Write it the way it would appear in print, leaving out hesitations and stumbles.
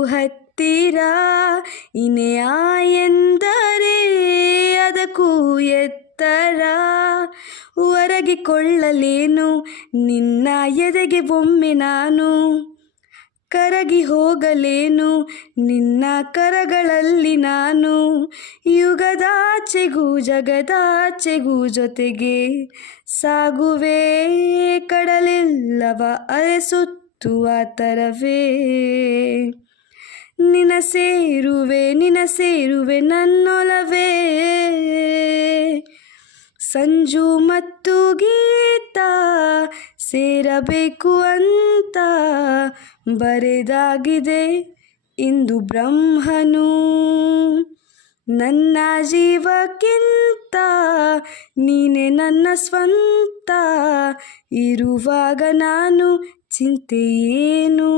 ಹತ್ತಿರ ಇನೆಯ ಎಂದರೆ ಅದಕ್ಕೂ ಎತ್ತರ. ಒರಗಿಕೊಳ್ಳಲೇನು ನಿನ್ನ ಎದೆಗೆ ಒಮ್ಮೆ ನಾನು, ಕರಗಿ ಹೋಗಲೇನು ನಿನ್ನ ಕರಗಳಲ್ಲಿ ನಾನು. ಯುಗದಾಚೆಗೂ ಜಗದಾಚೆಗೂ ಜೊತೆಗೆ ಸಾಗುವೆ, ಕಡಲೆಲ್ಲವ ಅಲೆಸುತ್ತುವ ತರವೇ. ನಿನ ಸೇರುವೆ ನನ್ನೊಲವೇ. ಸಂಜು ಮತ್ತು ಗೀತ ಸೇರಬೇಕು ಅಂತ ಬರೆದಾಗಿದೆ ಇಂದು ಬ್ರಹ್ಮನು. ನನ್ನ ಜೀವಕ್ಕಿಂತ ನೀನೆ ನನ್ನ ಸ್ವಂತ, ಇರುವಾಗ ನಾನು ಚಿಂತೆ ಏನು.